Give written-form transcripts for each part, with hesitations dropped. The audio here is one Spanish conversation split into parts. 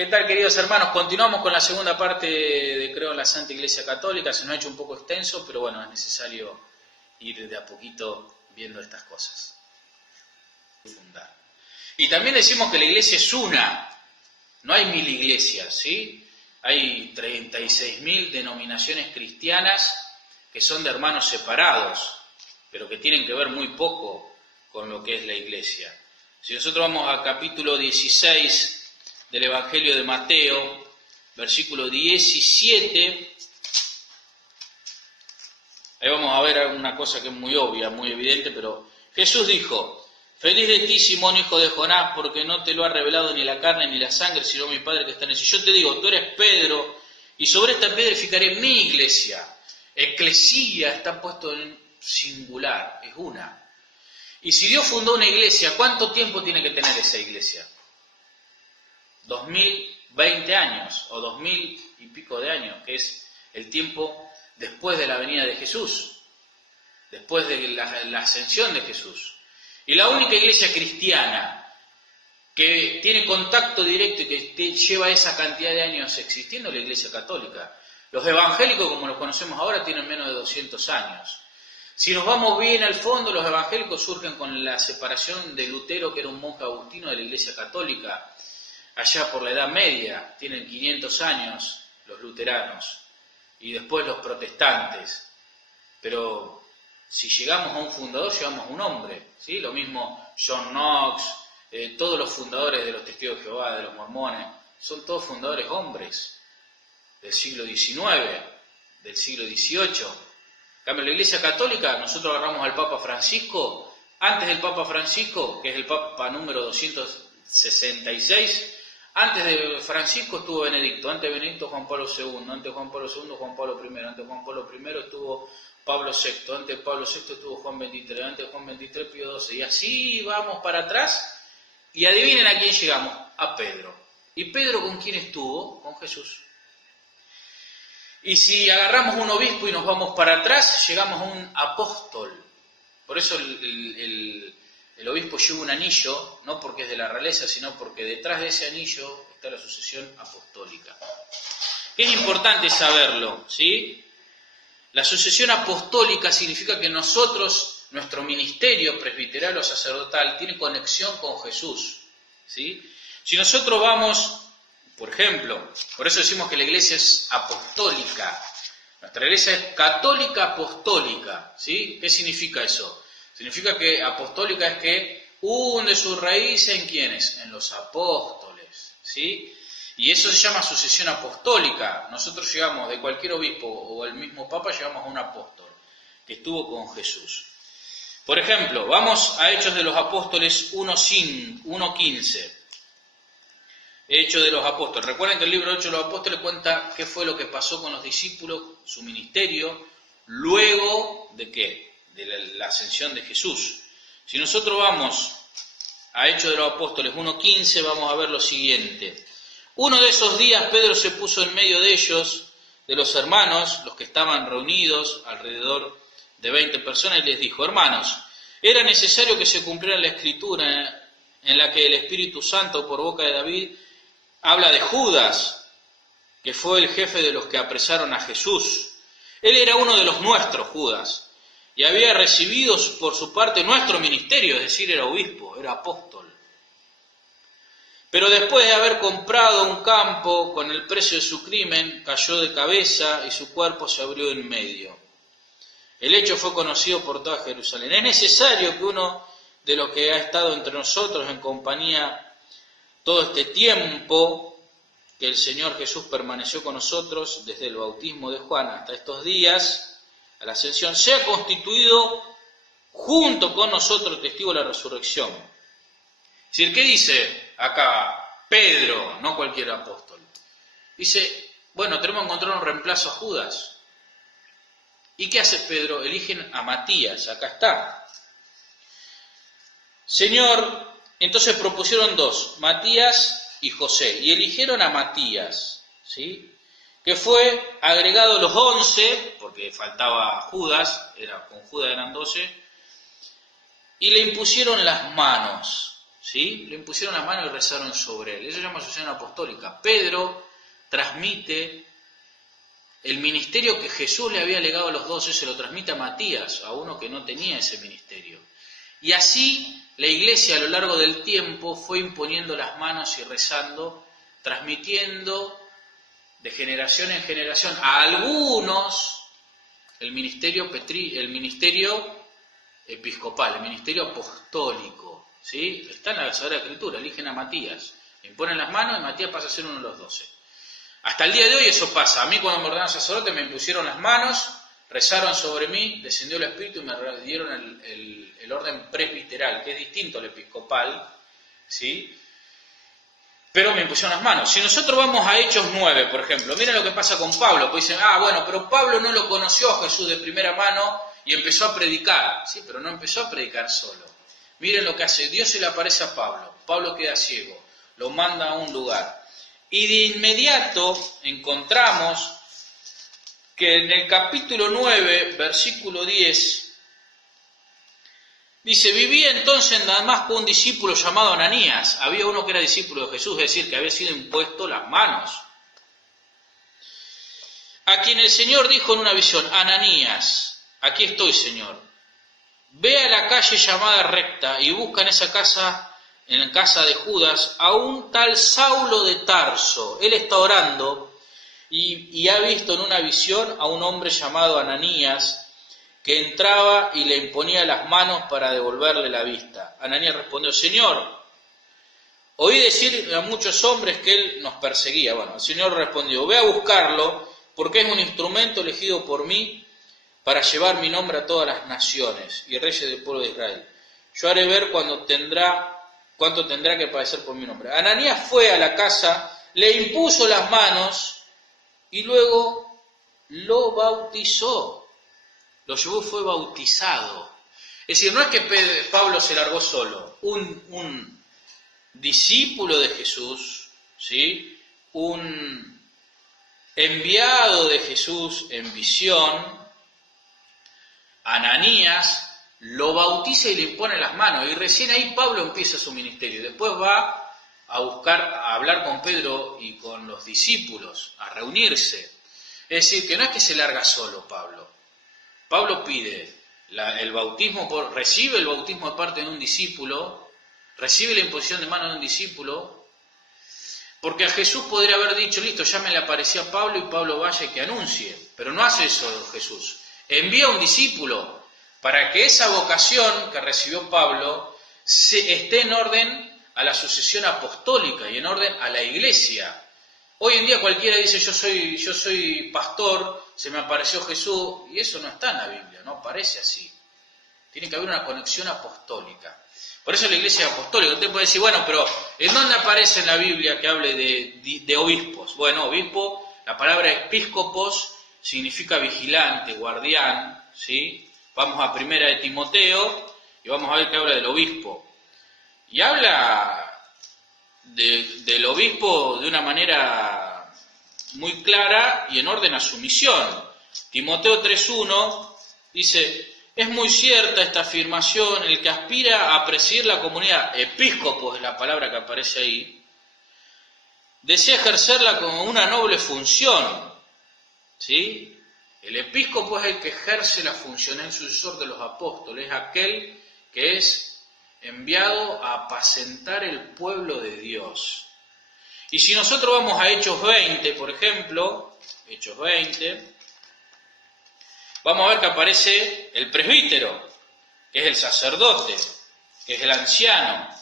¿Qué tal, queridos hermanos? Continuamos con la segunda parte de Creo en la Santa Iglesia Católica. Se nos ha hecho un poco extenso, pero bueno, es necesario ir de a poquito viendo estas cosas. Y también decimos que la iglesia es una, no hay 1000 iglesias, ¿sí? Hay 36.000 denominaciones cristianas que son de hermanos separados, pero que tienen que ver muy poco con lo que es la iglesia. Si nosotros vamos al capítulo 16 del Evangelio de Mateo, versículo 17, ahí vamos a ver una cosa que es muy obvia, muy evidente, pero Jesús dijo: feliz de ti, Simón, hijo de Jonás, porque no te lo ha revelado ni la carne ni la sangre, sino mi Padre que está en el cielo. Yo te digo, tú eres Pedro, y sobre esta piedra edificaré mi iglesia. Eclesía está puesto en singular, es una. Y si Dios fundó una iglesia, ¿cuánto tiempo tiene que tener esa iglesia? 2020 años, o 2000 y pico de años, que es el tiempo después de la venida de Jesús, después de la ascensión de Jesús. Y la única iglesia cristiana que tiene contacto directo y que lleva esa cantidad de años existiendo es la iglesia católica. Los evangélicos, como los conocemos ahora, tienen menos de 200 años. Si nos vamos bien al fondo, los evangélicos surgen con la separación de Lutero, que era un monje agustino de la iglesia católica, allá por la Edad Media. Tienen 500 años los luteranos, y después los protestantes. Pero si llegamos a un fundador, llegamos a un hombre, ¿sí? Lo mismo John Knox, todos los fundadores de los Testigos de Jehová, de los mormones, son todos fundadores hombres del siglo XIX, del siglo XVIII. En cambio, la Iglesia Católica, nosotros agarramos al Papa Francisco. Antes del Papa Francisco, que es el Papa número 266, antes de Francisco estuvo Benedicto, antes de Benedicto Juan Pablo II, antes de Juan Pablo II Juan Pablo I, antes de Juan Pablo I estuvo Pablo VI, antes de Pablo VI estuvo Juan XXIII, antes de Juan XXIII Pío XII, y así vamos para atrás, y adivinen a quién llegamos, a Pedro. ¿Y Pedro con quién estuvo? Con Jesús. Y si agarramos un obispo y nos vamos para atrás, llegamos a un apóstol. Por eso el obispo lleva un anillo, no porque es de la realeza, sino porque detrás de ese anillo está la sucesión apostólica. Es importante saberlo, ¿sí? La sucesión apostólica significa que nosotros, nuestro ministerio presbiteral o sacerdotal, tiene conexión con Jesús, ¿sí? Si nosotros vamos, por ejemplo, por eso decimos que la iglesia es apostólica, nuestra iglesia es católica apostólica, ¿sí? ¿Qué significa eso? Significa que apostólica es que hunde su raíz en ¿quiénes? En los apóstoles, ¿sí? Y eso se llama sucesión apostólica. Nosotros llegamos de cualquier obispo o el mismo papa, llegamos a un apóstol que estuvo con Jesús. Por ejemplo, vamos a Hechos de los Apóstoles 1:15. Hechos de los Apóstoles. Recuerden que el libro de Hechos de los Apóstoles cuenta qué fue lo que pasó con los discípulos, su ministerio, luego de ¿qué? De la ascensión de Jesús. Si nosotros vamos a Hechos de los Apóstoles 1:15, vamos a ver lo siguiente. Uno de esos días Pedro se puso en medio de ellos, de los hermanos, los que estaban reunidos, alrededor de 20 personas, y les dijo: hermanos, era necesario que se cumpliera la escritura en la que el Espíritu Santo, por boca de David, habla de Judas, que fue el jefe de los que apresaron a Jesús. Él era uno de los nuestros, Judas, y había recibido por su parte nuestro ministerio, es decir, era obispo, era apóstol. Pero después de haber comprado un campo con el precio de su crimen, cayó de cabeza y su cuerpo se abrió en medio. El hecho fue conocido por toda Jerusalén. Es necesario que uno de los que ha estado entre nosotros en compañía todo este tiempo, que el Señor Jesús permaneció con nosotros desde el bautismo de Juan hasta estos días, a la ascensión, sea constituido junto con nosotros testigo de la resurrección. Es decir, ¿qué dice acá Pedro, no cualquier apóstol? Dice, bueno, tenemos que encontrar un reemplazo a Judas. ¿Y qué hace Pedro? Eligen a Matías, acá está. Señor, entonces propusieron dos, Matías y José, y eligieron a Matías, ¿sí? Que fue agregado los 11, porque faltaba Judas, con Judas eran 12, y le impusieron las manos. ¿sí? Le impusieron las manos y rezaron sobre él. Eso se llama sucesión apostólica. Pedro transmite el ministerio que Jesús le había legado a los 12, se lo transmite a Matías, a uno que no tenía ese ministerio. Y así la iglesia a lo largo del tiempo fue imponiendo las manos y rezando, transmitiendo de generación en generación a algunos el ministerio episcopal, el ministerio apostólico, ¿sí? Está en la Sagrada Escritura, eligen a Matías, le imponen las manos y Matías pasa a ser uno de los 12. Hasta el día de hoy eso pasa. A mí cuando me ordenaron sacerdote me impusieron las manos, rezaron sobre mí, descendió el Espíritu y me dieron el orden presbiteral, que es distinto al episcopal, ¿sí? Pero me impusieron las manos. Si nosotros vamos a Hechos 9, por ejemplo, miren lo que pasa con Pablo, pues dicen, bueno, pero Pablo no lo conoció a Jesús de primera mano y empezó a predicar. Sí, pero no empezó a predicar solo. Miren lo que hace, Dios se le aparece a Pablo, Pablo queda ciego, lo manda a un lugar. Y de inmediato encontramos que en el capítulo 9, versículo 10, dice, vivía entonces en Damasco un discípulo llamado Ananías. Había uno que era discípulo de Jesús, es decir, que había sido impuesto las manos. A quien el Señor dijo en una visión, Ananías, aquí estoy, Señor. Ve a la calle llamada Recta y busca en la casa de Judas, a un tal Saulo de Tarso. Él está orando y ha visto en una visión a un hombre llamado Ananías, que entraba y le imponía las manos para devolverle la vista. Ananías respondió, Señor, oí decir a muchos hombres que él nos perseguía. Bueno, el Señor respondió, ve a buscarlo, porque es un instrumento elegido por mí para llevar mi nombre a todas las naciones y reyes del pueblo de Israel. Yo haré ver cuánto tendrá que padecer por mi nombre. Ananías fue a la casa, le impuso las manos y luego lo bautizó. Lo llevó y fue bautizado. Es decir, no es que Pablo se largó solo. Un discípulo de Jesús, ¿sí? Un enviado de Jesús en visión, Ananías, lo bautiza y le impone las manos. Y recién ahí Pablo empieza su ministerio. Después va a hablar con Pedro y con los discípulos, a reunirse. Es decir, que no es que se larga solo Pablo. Pablo pide el bautismo, recibe el bautismo de parte de un discípulo, recibe la imposición de mano de un discípulo, porque a Jesús podría haber dicho, listo, ya me le apareció a Pablo y Pablo vaya y que anuncie. Pero no hace eso Jesús. Envía a un discípulo para que esa vocación que recibió Pablo esté en orden a la sucesión apostólica y en orden a la iglesia. Hoy en día cualquiera dice, yo soy pastor, se me apareció Jesús, y eso no está en la Biblia, no parece así. Tiene que haber una conexión apostólica. Por eso la iglesia es apostólica. Usted puede decir, bueno, pero ¿en dónde aparece en la Biblia que hable de obispos? Bueno, obispo, la palabra episcopos significa vigilante, guardián, ¿sí? Vamos a primera de Timoteo y vamos a ver que habla del obispo. Y habla del obispo de una manera muy clara y en orden a su misión. Timoteo 3:1 dice, es muy cierta esta afirmación, el que aspira a presidir la comunidad, episcopos es la palabra que aparece ahí, desea ejercerla como una noble función, ¿sí? El episcopo es el que ejerce la función, es el sucesor de los apóstoles, es aquel que es enviado a apacentar el pueblo de Dios. Y si nosotros vamos a Hechos 20, por ejemplo, Hechos 20, vamos a ver que aparece el presbítero, que es el sacerdote, que es el anciano,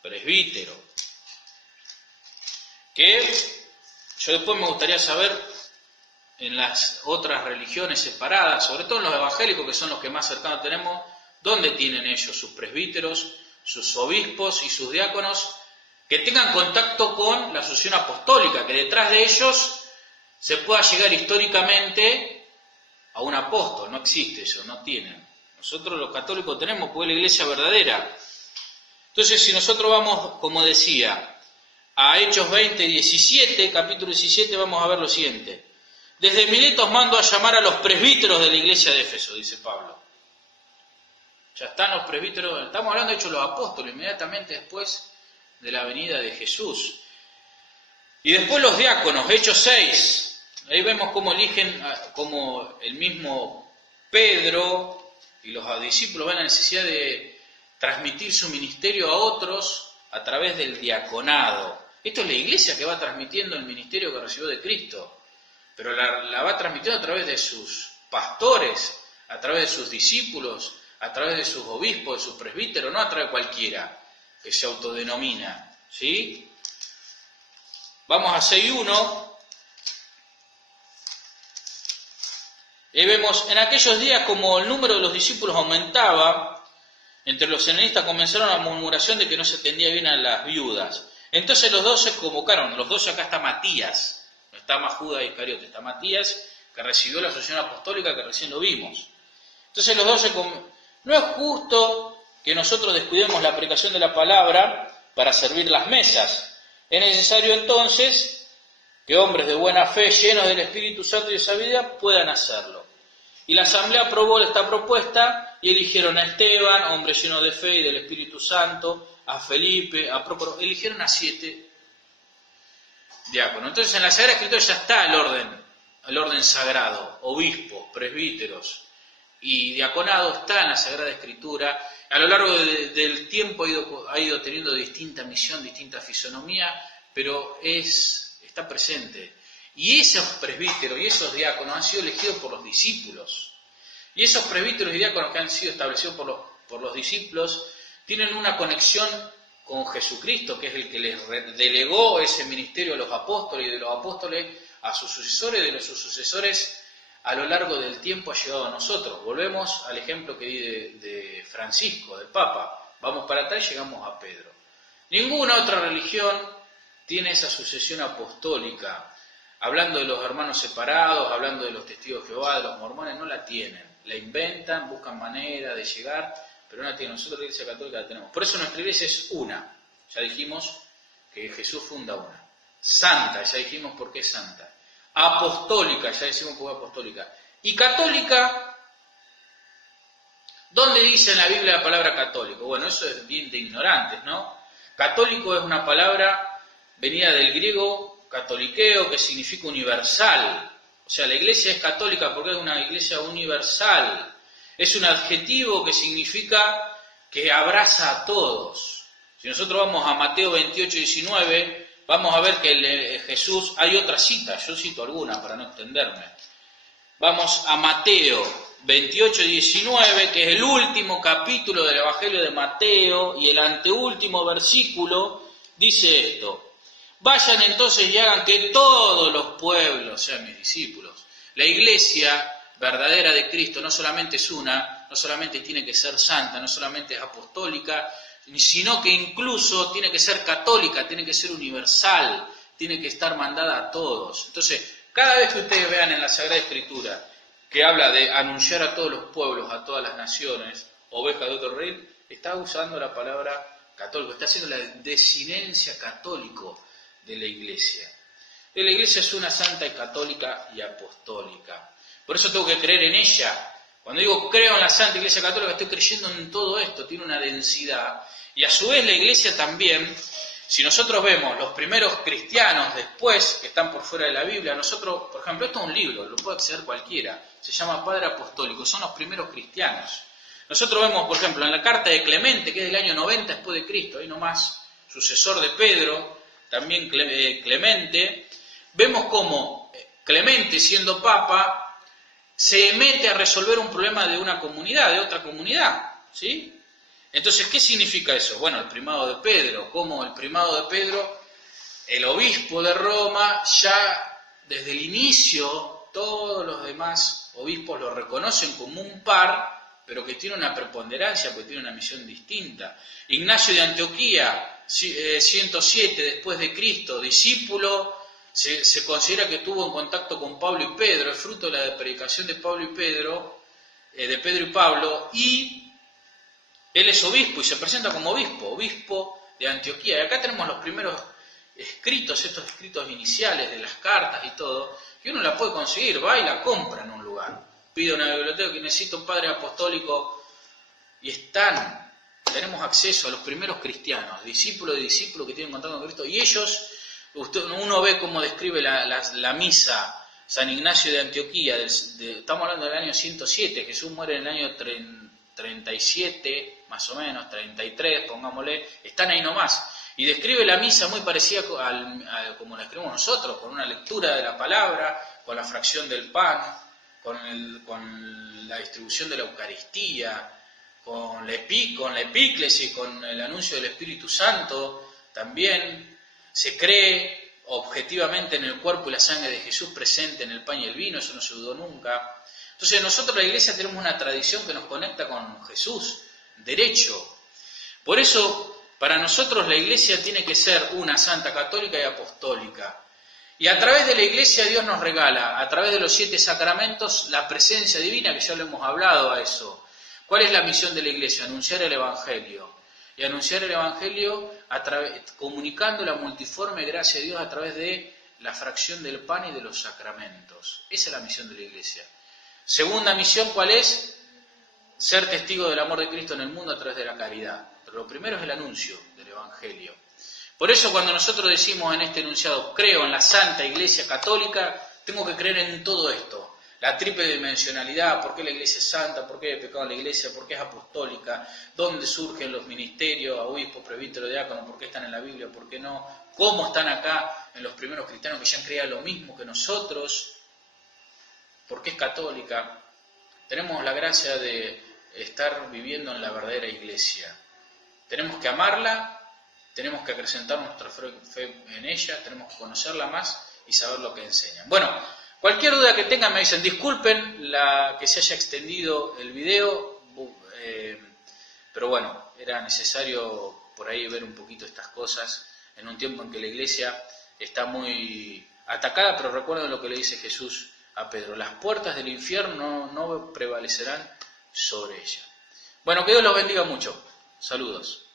presbítero, que yo después me gustaría saber en las otras religiones separadas, sobre todo en los evangélicos, que son los que más cercanos tenemos, ¿dónde tienen ellos sus presbíteros, sus obispos y sus diáconos que tengan contacto con la sucesión apostólica, que detrás de ellos se pueda llegar históricamente a un apóstol? No existe eso, no tienen. Nosotros los católicos tenemos, pues, la iglesia verdadera. Entonces, si nosotros vamos, como decía, a Hechos 20, 17, capítulo 17, vamos a ver lo siguiente. Desde Mileto os mando a llamar a los presbíteros de la iglesia de Éfeso, dice Pablo. Ya están los presbíteros, estamos hablando de hecho de los apóstoles, inmediatamente después de la venida de Jesús. Y después los diáconos, Hechos 6, ahí vemos cómo eligen, como el mismo Pedro y los discípulos ven la necesidad de transmitir su ministerio a otros a través del diaconado. Esto es la iglesia que va transmitiendo el ministerio que recibió de Cristo, pero la va transmitiendo a través de sus pastores, a través de sus discípulos, a través de sus obispos, de sus presbíteros, no a través de cualquiera que se autodenomina, ¿sí? Vamos a 6.1. Y vemos, en aquellos días, como el número de los discípulos aumentaba, entre los helenistas comenzaron la murmuración de que no se atendía bien a las viudas. Entonces los 12 convocaron, los 12 acá está Matías, no está más Judas Iscariote, está Matías, que recibió la asociación apostólica que recién lo vimos. Entonces los 12, no es justo que nosotros descuidemos la predicación de la palabra para servir las mesas. Es necesario entonces que hombres de buena fe, llenos del Espíritu Santo y de sabiduría, puedan hacerlo. Y la asamblea aprobó esta propuesta y eligieron a Esteban, hombre lleno de fe y del Espíritu Santo, a Felipe, a Prócoro, eligieron a 7 diáconos. Entonces en la Sagrada Escritura ya está el orden sagrado, obispos, presbíteros y diaconado está en la Sagrada Escritura. A lo largo del tiempo ha ido teniendo distinta misión, distinta fisonomía, pero está presente. Y esos presbíteros y esos diáconos han sido elegidos por los discípulos. Y esos presbíteros y diáconos que han sido establecidos por los discípulos tienen una conexión con Jesucristo, que es el que les delegó ese ministerio a los apóstoles, y de los apóstoles a sus sucesores, de sus sucesores a lo largo del tiempo ha llegado a nosotros. Volvemos al ejemplo que di de Francisco, del Papa. Vamos para atrás y llegamos a Pedro. Ninguna otra religión tiene esa sucesión apostólica. Hablando de los hermanos separados, hablando de los testigos de Jehová, de los mormones, no la tienen. La inventan, buscan manera de llegar, pero no la tienen. Nosotros la Iglesia Católica la tenemos. Por eso nuestra iglesia es una. Ya dijimos que Jesús funda una. Santa, ya dijimos por qué es santa. Apostólica, ya decimos por qué apostólica. Y católica, ¿dónde dice en la Biblia la palabra católico? Bueno, eso es bien de ignorantes, ¿no? Católico es una palabra venida del griego catoliqueo, que significa universal. O sea, la iglesia es católica porque es una iglesia universal. Es un adjetivo que significa que abraza a todos. Si nosotros vamos a Mateo 28:19, vamos a ver que Jesús, hay otra cita, yo cito alguna para no extenderme. Vamos a Mateo 28:19, que es el último capítulo del Evangelio de Mateo, y el anteúltimo versículo dice esto: vayan entonces y hagan que todos los pueblos sean mis discípulos. La iglesia verdadera de Cristo no solamente es una, no solamente tiene que ser santa, no solamente es apostólica, sino que incluso tiene que ser católica, tiene que ser universal, tiene que estar mandada a todos. Entonces, cada vez que ustedes vean en la Sagrada Escritura que habla de anunciar a todos los pueblos, a todas las naciones, ovejas de otro rey, está usando la palabra católico, está haciendo la desinencia católico de la iglesia. Y la iglesia es una santa y católica y apostólica. Por eso tengo que creer en ella. Cuando digo creo en la Santa Iglesia Católica, estoy creyendo en todo esto, tiene una densidad. Y a su vez la Iglesia también, si nosotros vemos los primeros cristianos después, que están por fuera de la Biblia, nosotros, por ejemplo, esto es un libro, lo puede acceder cualquiera, se llama Padre Apostólico, son los primeros cristianos. Nosotros vemos, por ejemplo, en la carta de Clemente, que es del año 90 después de Cristo, ahí nomás, sucesor de Pedro, también Clemente, vemos cómo Clemente, siendo papa, se mete a resolver un problema de una comunidad, de otra comunidad, ¿sí? Entonces, ¿qué significa eso? Bueno, el primado de Pedro, como el primado de Pedro, el obispo de Roma, ya desde el inicio, todos los demás obispos lo reconocen como un par, pero que tiene una preponderancia, porque tiene una misión distinta. Ignacio de Antioquía, 107 después de Cristo, discípulo, se considera que tuvo en contacto con Pablo y Pedro, es fruto de la predicación de Pablo y Pedro, de Pedro y Pablo, y él es obispo y se presenta como obispo de Antioquía. Y acá tenemos los primeros escritos, estos escritos iniciales de las cartas y todo, que uno la puede conseguir, va y la compra en un lugar. Pide a una biblioteca que necesita un padre apostólico y tenemos acceso a los primeros cristianos, discípulos de discípulos que tienen contacto con Cristo, y ellos, uno ve cómo describe la misa San Ignacio de Antioquía, estamos hablando del año 107, Jesús muere en el año 37, más o menos, 33, pongámosle, están ahí nomás. Y describe la misa muy parecida como la escribimos nosotros, con una lectura de la palabra, con la fracción del pan, con la distribución de la Eucaristía, con la epíclesis, con el anuncio del Espíritu Santo. También se cree objetivamente en el cuerpo y la sangre de Jesús presente en el pan y el vino, eso no se dudó nunca. Entonces nosotros la Iglesia tenemos una tradición que nos conecta con Jesús, derecho. Por eso, para nosotros la Iglesia tiene que ser una santa, católica y apostólica. Y a través de la Iglesia Dios nos regala, a través de los 7 sacramentos, la presencia divina, que ya lo hemos hablado a eso. ¿Cuál es la misión de la Iglesia? Anunciar el Evangelio. Y anunciar el Evangelio comunicando la multiforme gracia de Dios a través de la fracción del pan y de los sacramentos. Esa es la misión de la Iglesia. Segunda misión, ¿cuál es? Ser testigo del amor de Cristo en el mundo a través de la caridad. Pero lo primero es el anuncio del Evangelio. Por eso cuando nosotros decimos en este enunciado, creo en la Santa Iglesia Católica, tengo que creer en todo esto. La triple dimensionalidad, por qué la Iglesia es santa, por qué hay pecado en la Iglesia, por qué es apostólica, dónde surgen los ministerios, obispo, presbítero, diácono, por qué están en la Biblia, por qué no, cómo están acá en los primeros cristianos que ya han creído lo mismo que nosotros, por qué es católica. Tenemos la gracia de estar viviendo en la verdadera Iglesia. Tenemos que amarla, tenemos que acrecentar nuestra fe en ella, tenemos que conocerla más y saber lo que enseñan. Bueno, cualquier duda que tengan me dicen, disculpen que se haya extendido el video, pero bueno, era necesario por ahí ver un poquito estas cosas en un tiempo en que la Iglesia está muy atacada, pero recuerden lo que le dice Jesús a Pedro, las puertas del infierno no prevalecerán sobre ella. Bueno, que Dios los bendiga mucho. Saludos.